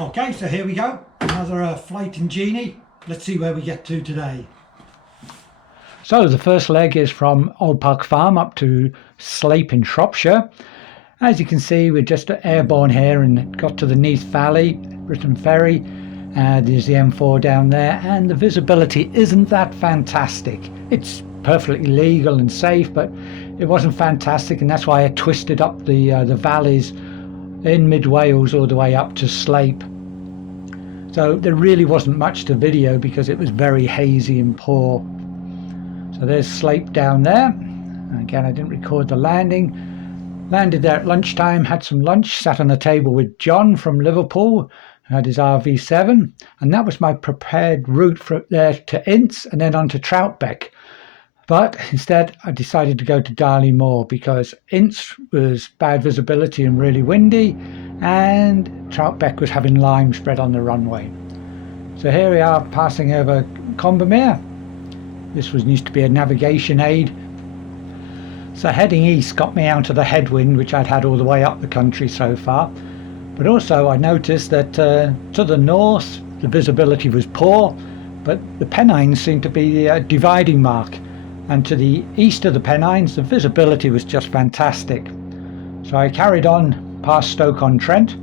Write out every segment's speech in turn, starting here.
Okay, so here we go, another flight in G ENEE. Let's see where we get to today. So the first leg is from Old Park Farm up to Sleep in Shropshire. As you can see, we're just airborne here and got to the Neath Valley, Briton Ferry. There's the M4 down there, and the visibility isn't that fantastic. It's perfectly legal and safe, but it wasn't fantastic, and that's why I twisted up the valleys in mid Wales all the way up to Sleep. So there really wasn't much to video because it was very hazy and poor. So there's Sleep down there. Again, I didn't record the landing. Landed there at lunchtime, had some lunch, sat on a table with John from Liverpool, who had his RV7, and that was my prepared route from there to Ince and then on to Troutbeck. But instead I decided to go to Darley Moor because Ince was bad visibility and really windy, and Troutbeck was having lime spread on the runway. So here we are passing over Combermere. This used to be a navigation aid. So heading east got me out of the headwind, which I'd had all the way up the country so far. But also I noticed that to the north the visibility was poor, but the Pennines seemed to be the dividing mark. And to the east of the Pennines the visibility was just fantastic. So I carried on past Stoke-on-Trent.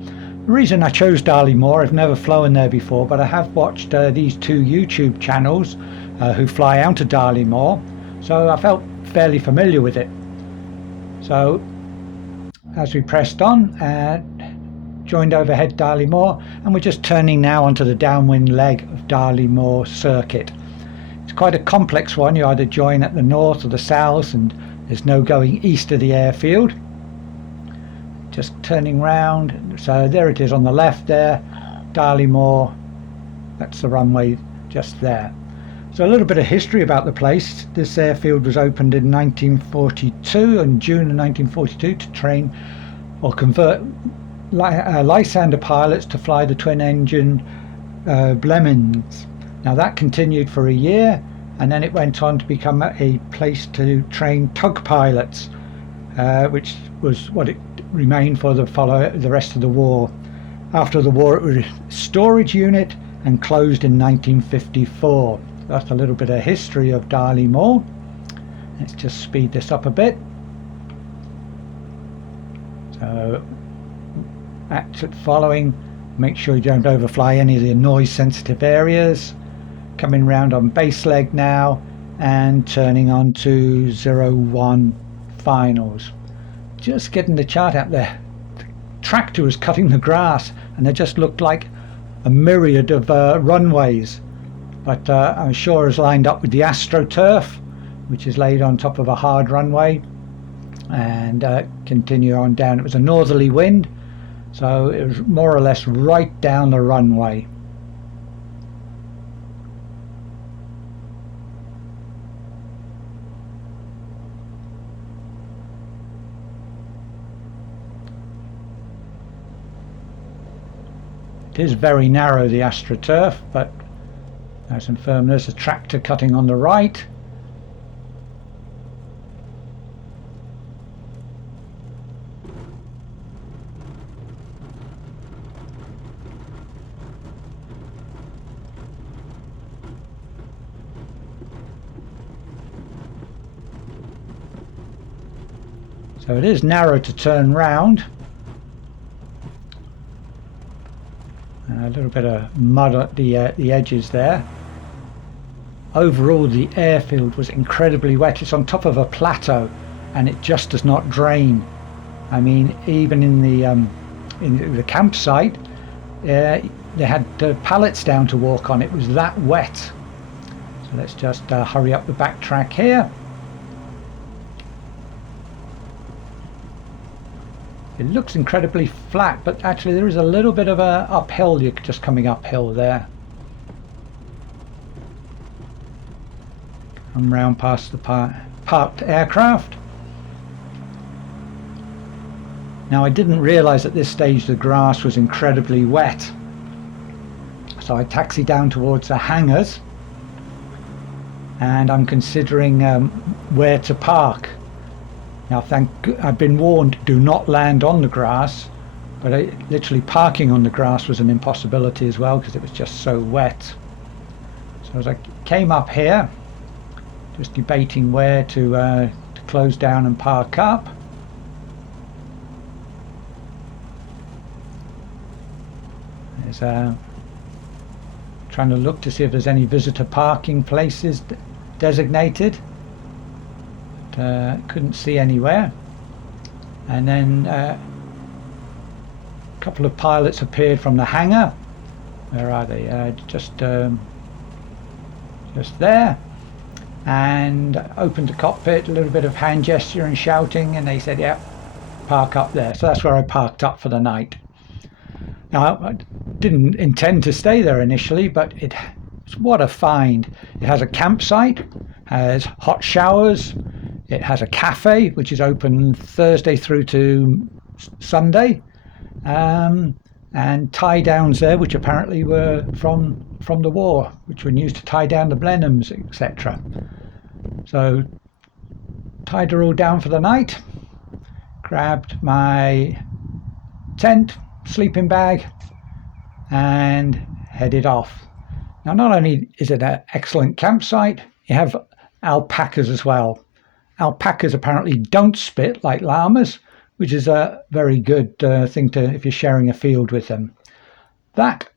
The reason I chose Darley Moor, I've never flown there before, but I have watched these two YouTube channels who fly out to Darley Moor, so I felt fairly familiar with it. So as we pressed on, joined overhead Darley Moor, and we're just turning now onto the downwind leg of Darley Moor circuit. It's quite a complex one. You either join at the north or the south, and there's no going east of the airfield. Just turning round, so there it is on the left there, Darley Moor. That's the runway just there. So a little bit of history about the place. This airfield was opened in 1942, in June of 1942, to train or convert Lysander pilots to fly the twin-engine Blemins. Now that continued for a year, and then it went on to become a place to train tug pilots, which was what it remained for the rest of the war. After the war it was a storage unit and closed in 1954. That's a little bit of history of Darley Moor. Let's just speed this up a bit. So exit following, make sure you don't overfly any of the noise sensitive areas. Coming round on base leg now and turning on to 01 finals. Just getting the chart out there. The tractor was cutting the grass and it just looked like a myriad of runways. But I'm sure it's lined up with the AstroTurf, which is laid on top of a hard runway, and continue on down. It was a northerly wind, so it was more or less right down the runway. It is very narrow, the AstroTurf, but nice and firm. There's a tractor cutting on the right. So it is narrow to turn round. A little bit of mud at the edges there. Overall the airfield was incredibly wet. It's on top of a plateau and it just does not drain. I mean, even in the campsite they had pallets down to walk on. It was that wet. So let's just hurry up the backtrack here. It looks incredibly flat, but actually there is a little bit of a uphill. You're just coming uphill there. Come round past the parked aircraft. Now I didn't realise at this stage the grass was incredibly wet, so I taxi down towards the hangars, and I'm considering where to park. Now I've been warned, do not land on the grass, But literally parking on the grass was an impossibility as well because it was just so wet. So as I came up here, just debating where to close down and park up. There's trying to look to see if there's any visitor parking places designated. But, couldn't see anywhere. And then a couple of pilots appeared from the hangar. Where are they? Just there. And opened the cockpit, a little bit of hand gesture and shouting, and they said, yeah, park up there. So that's where I parked up for the night. Now, I didn't intend to stay there initially, but what a find. It has a campsite, has hot showers, it has a cafe, which is open Thursday through to Sunday, and tie downs there, which apparently were from the war, which were used to tie down the Blenheims, etc. So, tied her all down for the night, grabbed my tent, sleeping bag, and headed off. Now, not only is it an excellent campsite, you have alpacas as well. Alpacas apparently don't spit like llamas, which is a very good thing to if you're sharing a field with them. That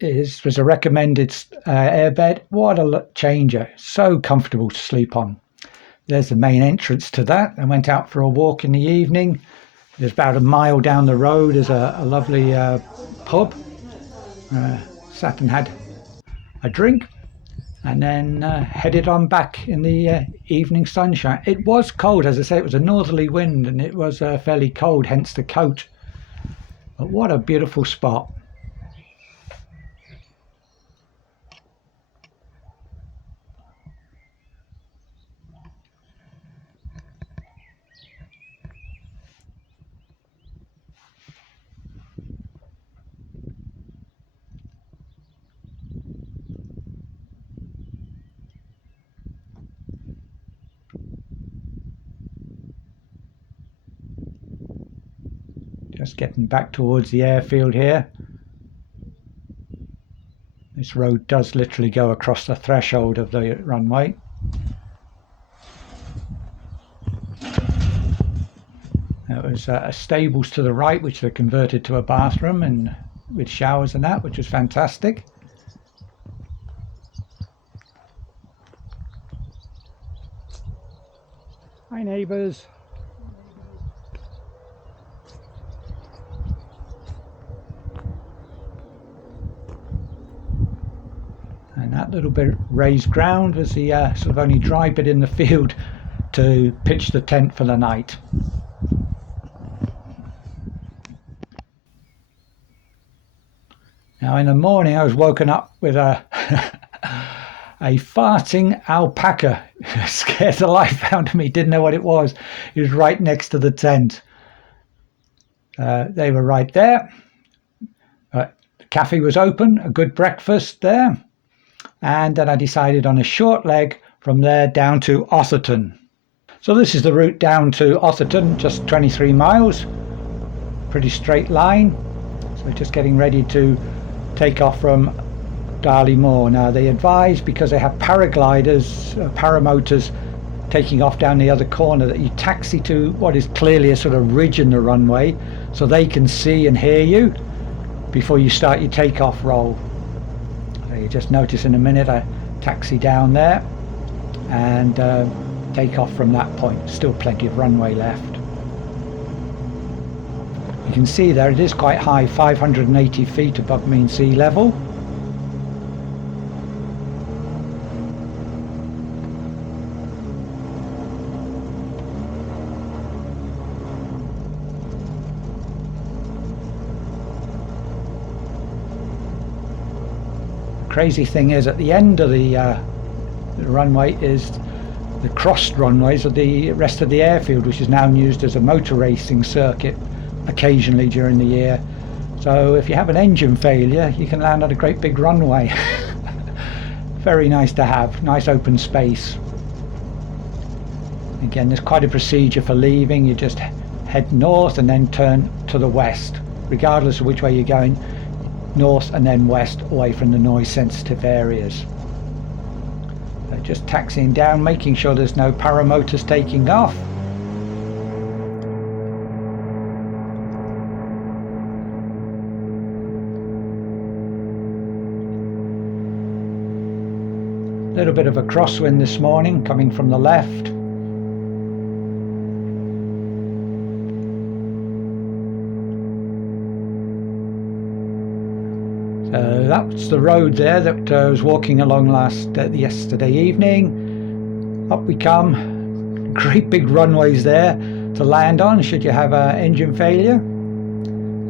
was a recommended airbed. What a changer! So comfortable to sleep on. There's the main entrance to that. I went out for a walk in the evening. There's about a mile down the road is a lovely pub. Sat and had a drink, and then headed on back in the evening sunshine. It was cold, as I say, it was a northerly wind and it was fairly cold, hence the coat. But what a beautiful spot. Just getting back towards the airfield here. This road does literally go across the threshold of the runway. There was stables to the right, which they converted to a bathroom and with showers and that, which was fantastic. Hi neighbours. And that little bit raised ground was the sort of only dry bit in the field to pitch the tent for the night. Now in the morning I was woken up with a farting alpaca. Scared the life out of me, didn't know what it was. It was right next to the tent. They were right there. The cafe was open, a good breakfast there. And then I decided on a short leg from there down to Otherton. So this is the route down to Otherton, just 23 miles, pretty straight line. So just getting ready to take off from Darley Moor. Now they advise, because they have paragliders, paramotors taking off down the other corner, that you taxi to what is clearly a sort of ridge in the runway so they can see and hear you before you start your takeoff roll. You just notice in a minute I taxi down there and take off from that point. Still plenty of runway left. You can see there it is quite high, 580 feet above mean sea level. Crazy thing is, at the end of the runway is the crossed runways of the rest of the airfield, which is now used as a motor racing circuit occasionally during the year. So if you have an engine failure, you can land on a great big runway. Very nice to have, nice open space. Again, there's quite a procedure for leaving. You just head north and then turn to the west. regardless of which way you're going, north and then west, away from the noise sensitive areas. So just taxiing down, making sure there's no paramotors taking off. A little bit of a crosswind this morning coming from the left. So that's the road there that I was walking along yesterday evening. Up we come. Great big runways there to land on should you have an engine failure.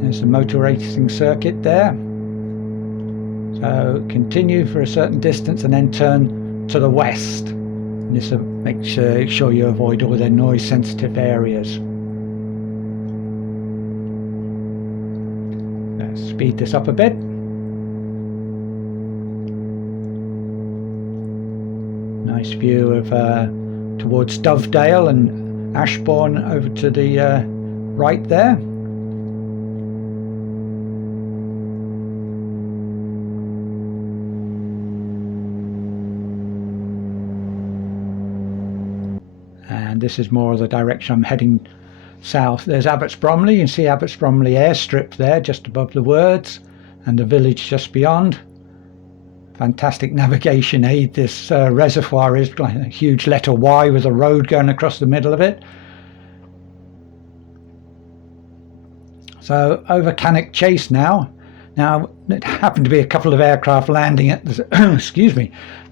There's the motor racing circuit there. So continue for a certain distance and then turn to the west. And this will make sure you avoid all the noise sensitive areas. Let's speed this up a bit. Nice view of towards Dovedale and Ashbourne over to the right there. And this is more of the direction I'm heading south. There's Abbots Bromley. You can see Abbots Bromley airstrip there just above the words, and the village just beyond. Fantastic navigation aid this reservoir is, like a huge letter Y with a road going across the middle of it. So over Cannock Chase now. Now it happened to be a couple of aircraft landing at the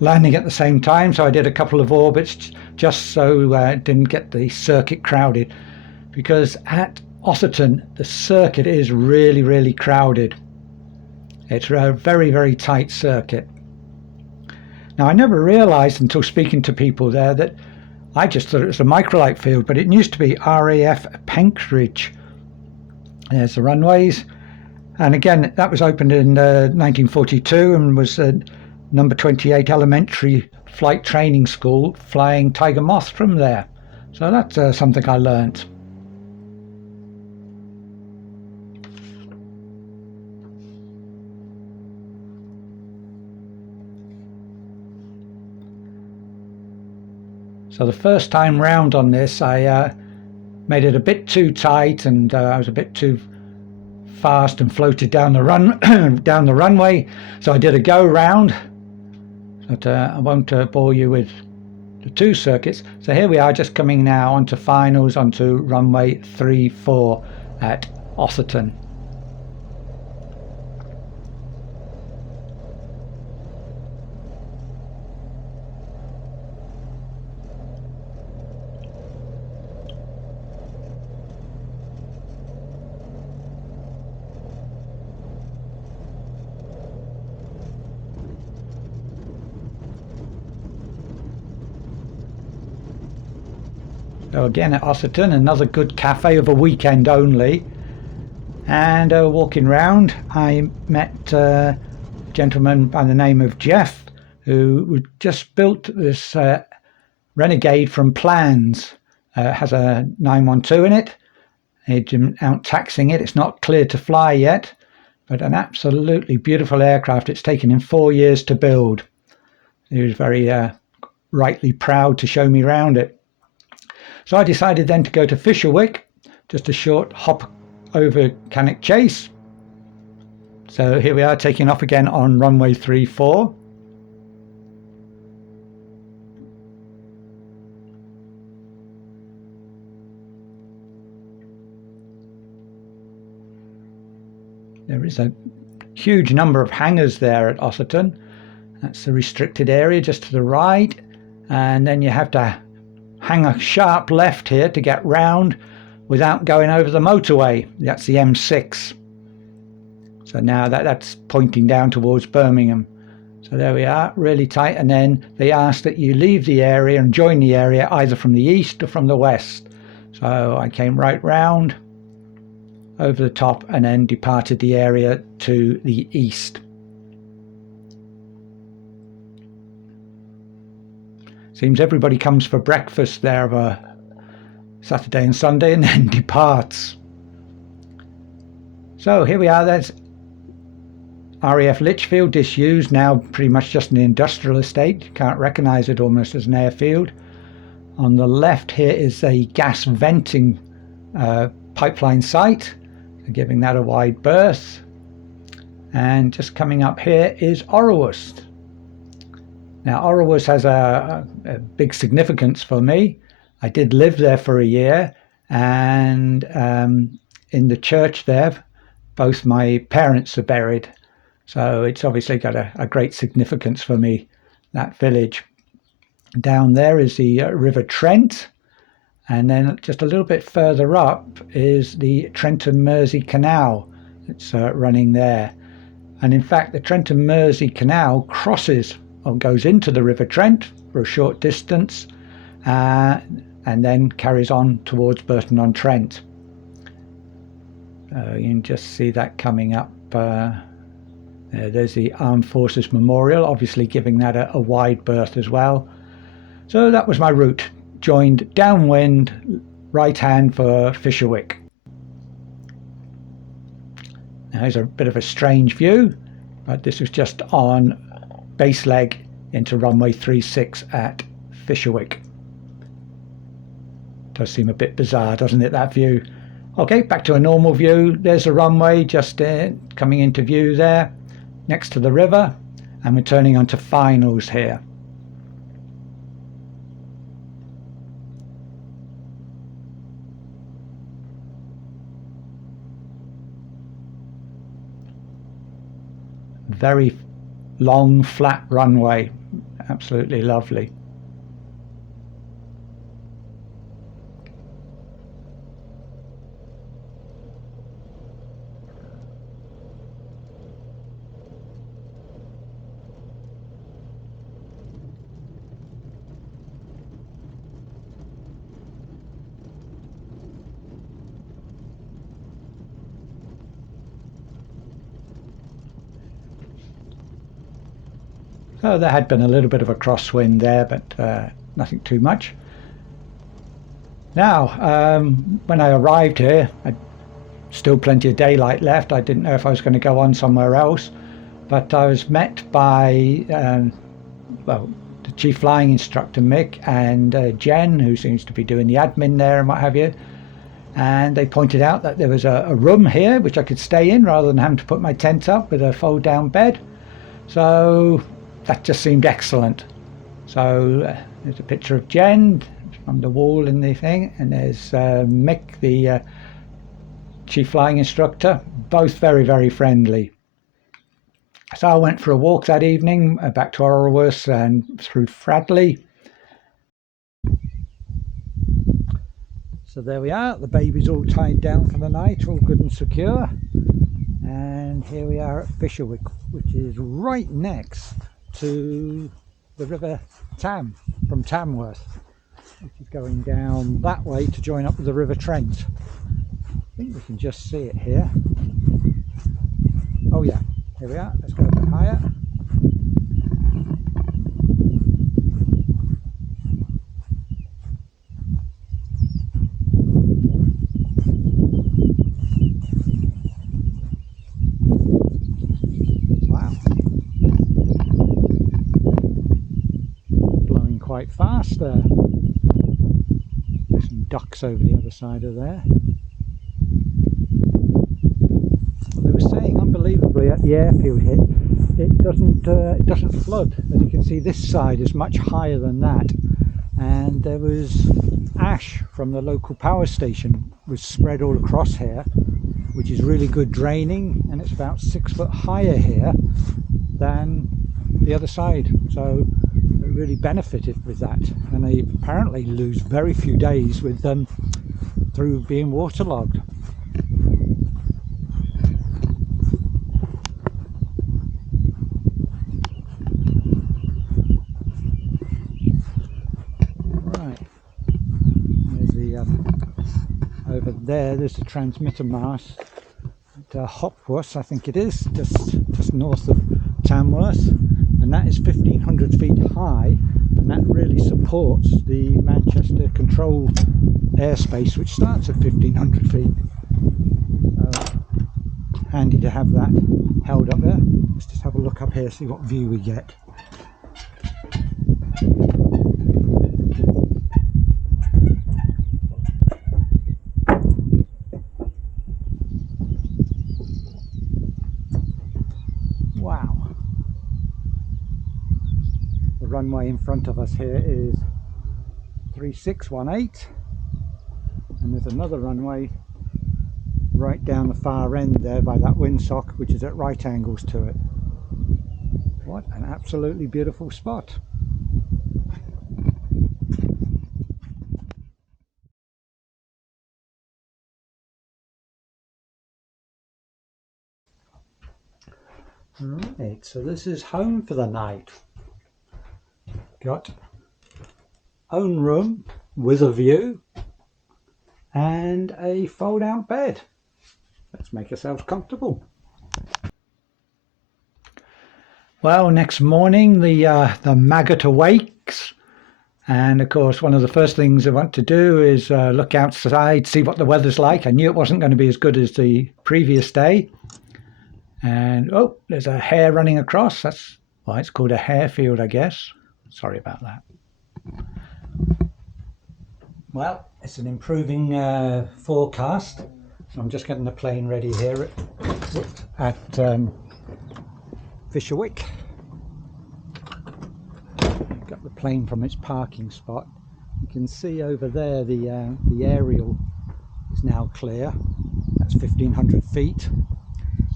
landing at the same time, so I did a couple of orbits just so it didn't get the circuit crowded, because at Otherton the circuit is really crowded. It's a very tight circuit. Now I never realized until speaking to people there that I just thought it was a Microlight field, but it used to be RAF Penkridge. There's the runways. And again, that was opened in 1942 and was number 28 elementary flight training school, flying Tiger Moth from there. So that's something I learnt. So the first time round on this, I made it a bit too tight, and I was a bit too fast and floated down the runway. So I did a go round, but I won't bore you with the two circuits. So here we are, just coming now onto finals onto runway 34 at Otherton. So again at Otherton, another good cafe of a weekend only. And walking round, I met a gentleman by the name of Jeff, who just built this Renegade from plans. Has a 912 in it. He'd been out taxing it. It's not cleared to fly yet, but an absolutely beautiful aircraft. It's taken him 4 years to build. He was very rightly proud to show me around it. So I decided then to go to Fisherwick, just a short hop over Cannock Chase. So here we are, taking off again on runway 34. There is a huge number of hangars there at Otherton. That's the restricted area just to the right, and then you have to hang a sharp left here to get round without going over the motorway. That's the M6. So now that's pointing down towards Birmingham. So there we are, really tight. And then they ask that you leave the area and join the area either from the east or from the west. So I came right round over the top and then departed the area to the east. Seems everybody comes for breakfast there of a Saturday and Sunday and then departs. So here we are, there's RAF Lichfield, disused, now pretty much just an industrial estate. You can't recognise it almost as an airfield. On the left here is a gas venting pipeline site, so giving that a wide berth. And just coming up here is Orrewust. Now Orrewust has a big significance for me. I did live there for a year, and in the church there both my parents are buried. So it's obviously got a great significance for me, that village. Down there is the River Trent, and then just a little bit further up is the Trent and Mersey Canal that's running there. And in fact the Trent and Mersey Canal crosses or goes into the River Trent for a short distance and then carries on towards Burton-on-Trent. You can just see that coming up. There's the Armed Forces Memorial, obviously giving that a wide berth as well. So that was my route, joined downwind, right hand for Fisherwick. Now here's a bit of a strange view, but this was just on base leg into runway 36 at Fisherwick. Does seem a bit bizarre, doesn't it, that view? Okay, back to a normal view. There's the runway just coming into view there, next to the river, and we're turning onto finals here. Very long, flat runway, absolutely lovely. So there had been a little bit of a crosswind there, but nothing too much. Now, when I arrived here, I'd still plenty of daylight left. I didn't know if I was going to go on somewhere else, but I was met by well, the Chief Flying Instructor Mick and Jen, who seems to be doing the admin there and what have you. And they pointed out that there was a room here which I could stay in rather than having to put my tent up with a fold down bed. So that just seemed excellent. So there's a picture of Jen from the wall in the thing, and there's Mick, the Chief Flying Instructor, both very, very friendly. So I went for a walk that evening back to Orrewust and through Fradley. So there we are, the baby's all tied down for the night, all good and secure. And here we are at Fisherwick, which is right next to the River Tam from Tamworth, which is going down that way to join up with the River Trent. I think we can just see it here. Oh yeah, here we are. Let's go a bit higher. Quite fast there. There's some ducks over the other side of there. Well, they were saying unbelievably at the airfield here it doesn't flood. As you can see, this side is much higher than that, and there was ash from the local power station was spread all across here, which is really good draining, and it's about 6 foot higher here than the other side. So really benefited with that, and they apparently lose very few days with them through being waterlogged. Right, there's the over there's the transmitter mast at Hopworth, I think it is, just north of Tamworth. And that is 1,500 feet high, and that really supports the Manchester control airspace, which starts at 1,500 feet. handy to have that held up there. Let's just have a look up here, see what view we get. Wow. The runway in front of us here is 3618, and there's another runway right down the far end there by that windsock, which is at right angles to it. What an absolutely beautiful spot. Right, so this is home for the night. Got own room with a view and a fold out bed. Let's make ourselves comfortable. Well, next morning the maggot awakes, and of course one of the first things I want to do is look outside, see what the weather's like. I knew it wasn't going to be as good as the previous day. And oh, there's a hare running across. That's why it's called a airfield, I guess. Sorry about that. Well, it's an improving forecast. So I'm just getting the plane ready here at Fisherwick. Got the plane from its parking spot. You can see over there the aerial is now clear. That's 1,500 feet.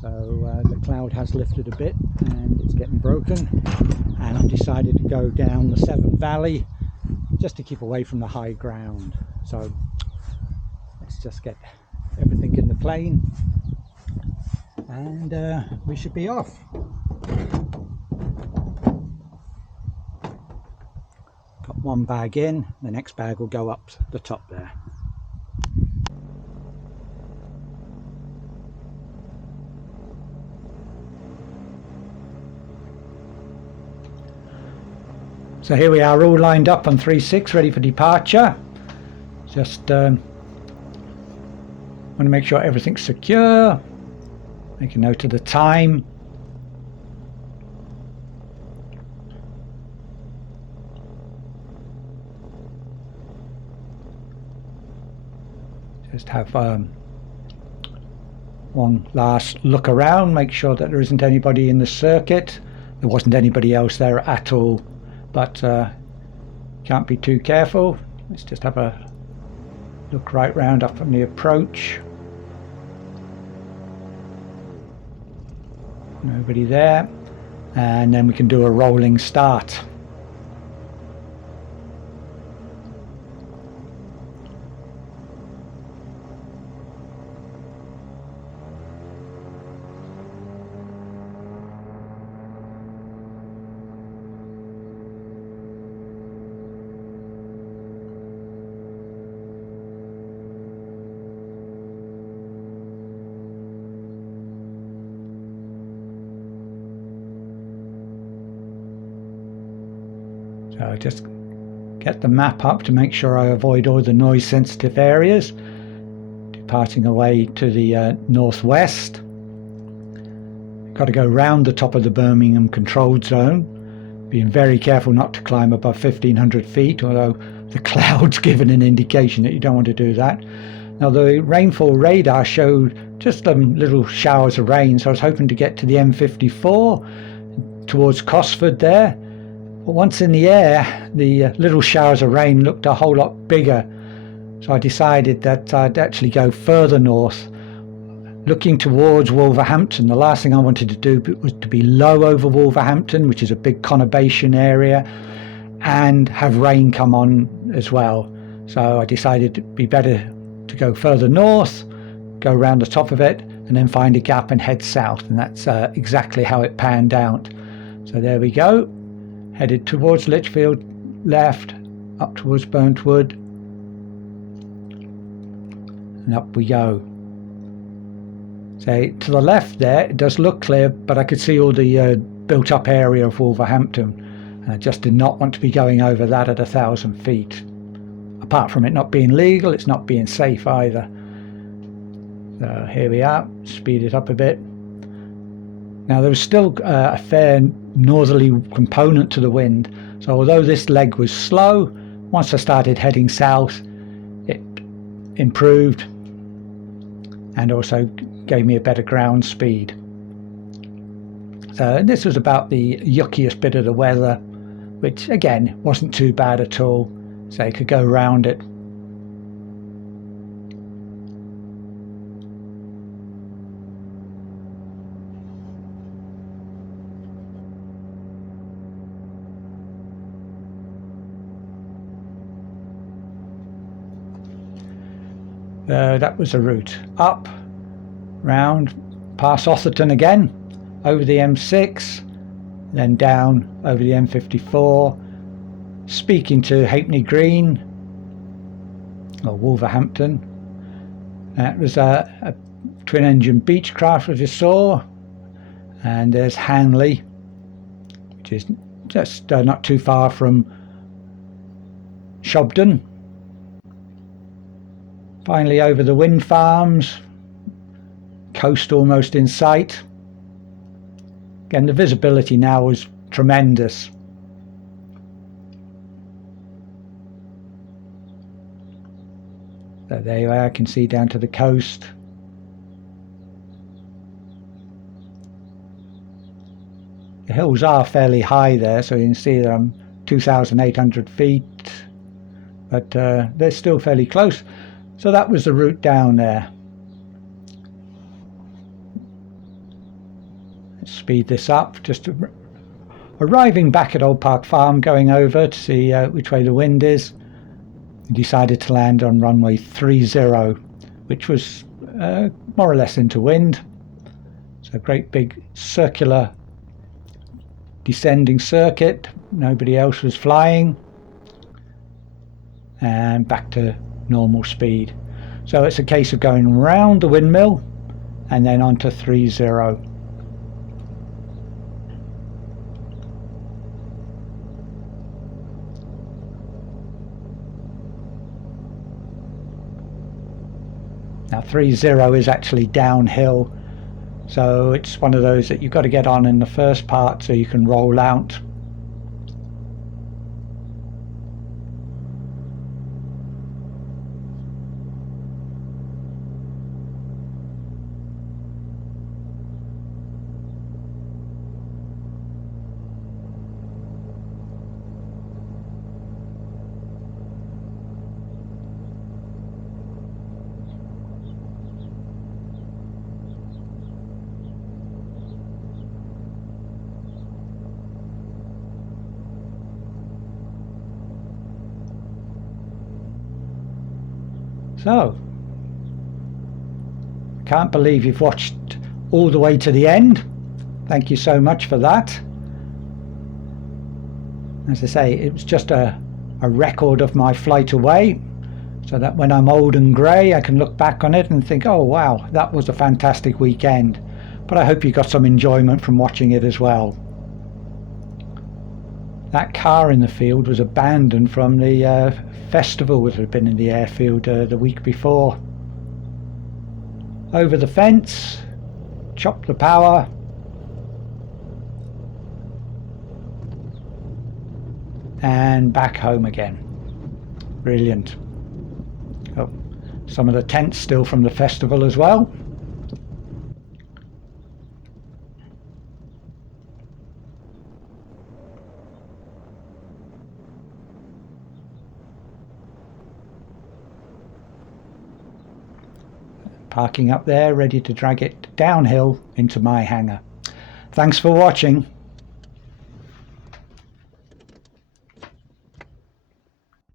So the cloud has lifted a bit and it's getting broken, and I've decided to go down the Severn Valley just to keep away from the high ground. So let's just get everything in the plane and we should be off. Got one bag in, the next bag will go up the top there. So here we are, all lined up on 3.6, ready for departure. Just want to make sure everything's secure. Make a note of the time. Just have one last look around, make sure that there isn't anybody in the circuit. There wasn't anybody else there at all. But can't be too careful. Let's just have a look right round up on the approach. Nobody there. And then we can do a rolling start. So just get the map up to make sure I avoid all the noise sensitive areas. Departing away to the northwest. Got to go round the top of the Birmingham controlled zone. Being very careful not to climb above 1,500 feet, although the cloud's given an indication that you don't want to do that. Now the rainfall radar showed just little showers of rain, so I was hoping to get to the M54 towards Cosford there. But once in the air, the little showers of rain looked a whole lot bigger. So I decided that I'd actually go further north, looking towards Wolverhampton. The last thing I wanted to do was to be low over Wolverhampton, which is a big conurbation area, and have rain come on as well. So I decided it'd be better to go further north, go around the top of it, and then find a gap and head south. And that's exactly how it panned out. So there we go. Headed towards Lichfield, left, up towards Burntwood, and up we go. So to the left there, it does look clear, but I could see all the built up area of Wolverhampton, and I just did not want to be going over that at 1,000 feet. Apart from it not being legal, it's not being safe either. So here we are, speed it up a bit. Now there was still a fair northerly component to the wind, so although this leg was slow, once I started heading south it improved and also gave me a better ground speed. So this was about the yuckiest bit of the weather, which again wasn't too bad at all, so you could go around it. That was the route up, round, past Otherton again, over the M6, then down over the M54, speaking to Halfpenny Green or Wolverhampton. That was a twin engine Beechcraft as you saw, and there's Hanley, which is just not too far from Shobden. Finally over the wind farms, coast almost in sight. Again, the visibility now was tremendous. So there you are, I can see down to the coast. The hills are fairly high there, so you can see that I'm 2,800 feet, but they're still fairly close. So that was the route down there. Let's speed this up. Just arriving back at Old Park Farm, going over to see which way the wind is. Decided to land on runway 30, which was more or less into wind. So a great big circular descending circuit. Nobody else was flying. And back to normal speed. So it's a case of going round the windmill and then onto 30. Now 30 is actually downhill, so it's one of those that you've got to get on in the first part so you can roll out. So, I can't believe you've watched all the way to the end. Thank you so much for that. As I say, it was just a record of my flight away, so that when I'm old and grey I can look back on it and think, oh wow, that was a fantastic weekend. But I hope you got some enjoyment from watching it as well. That car in the field was abandoned from the festival that had been in the airfield the week before. Over the fence, chop the power, and back home again. Brilliant. Oh, some of the tents still from the festival as well. Parking up there, ready to drag it downhill into my hangar. Thanks for watching.